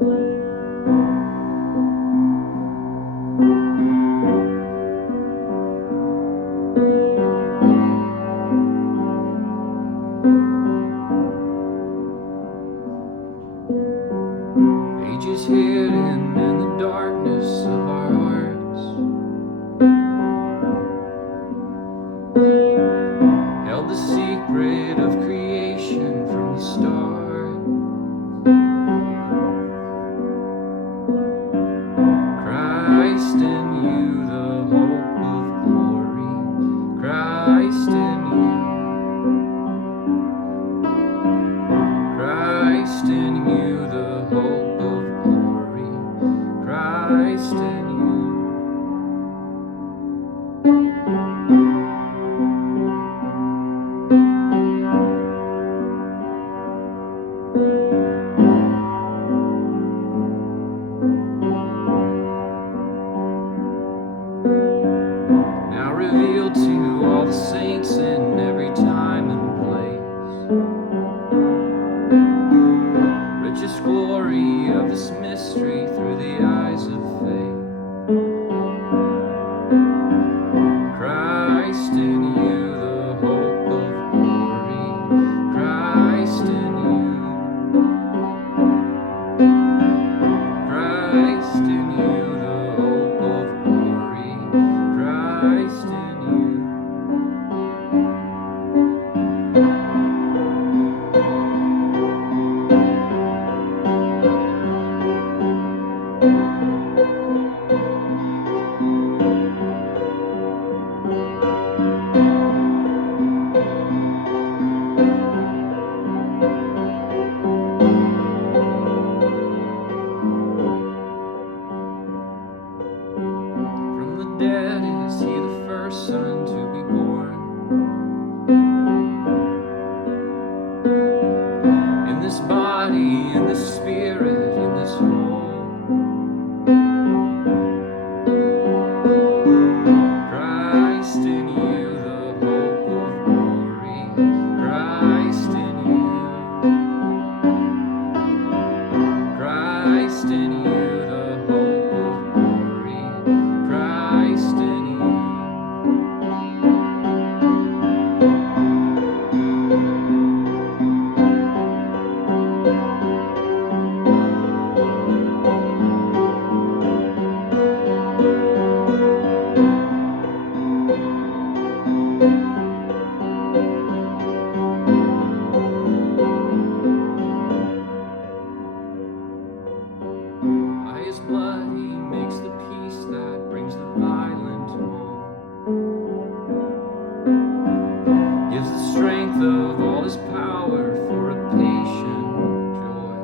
Ages hidden in the darkness of our hearts, held the secret of creation from the start. Christ in you, the hope of glory. Christ in you. Christ in you, the hope of glory. Christ in you. Now revealed to all the saints in every time and place, richest glory of this mystery through the eyes of faith. Christ in you, the hope of glory. Christ in you. Christ in you, the hope of glory. Christ in you. From the dead is he the first son to be born. In this body, in this spirit, in this home. Christ in you, the hope of glory. Christ in you. Christ in you, the hope of glory. Christ in you. By his blood he makes the peace that brings the violent home. Gives the strength of all his power for a patient joy.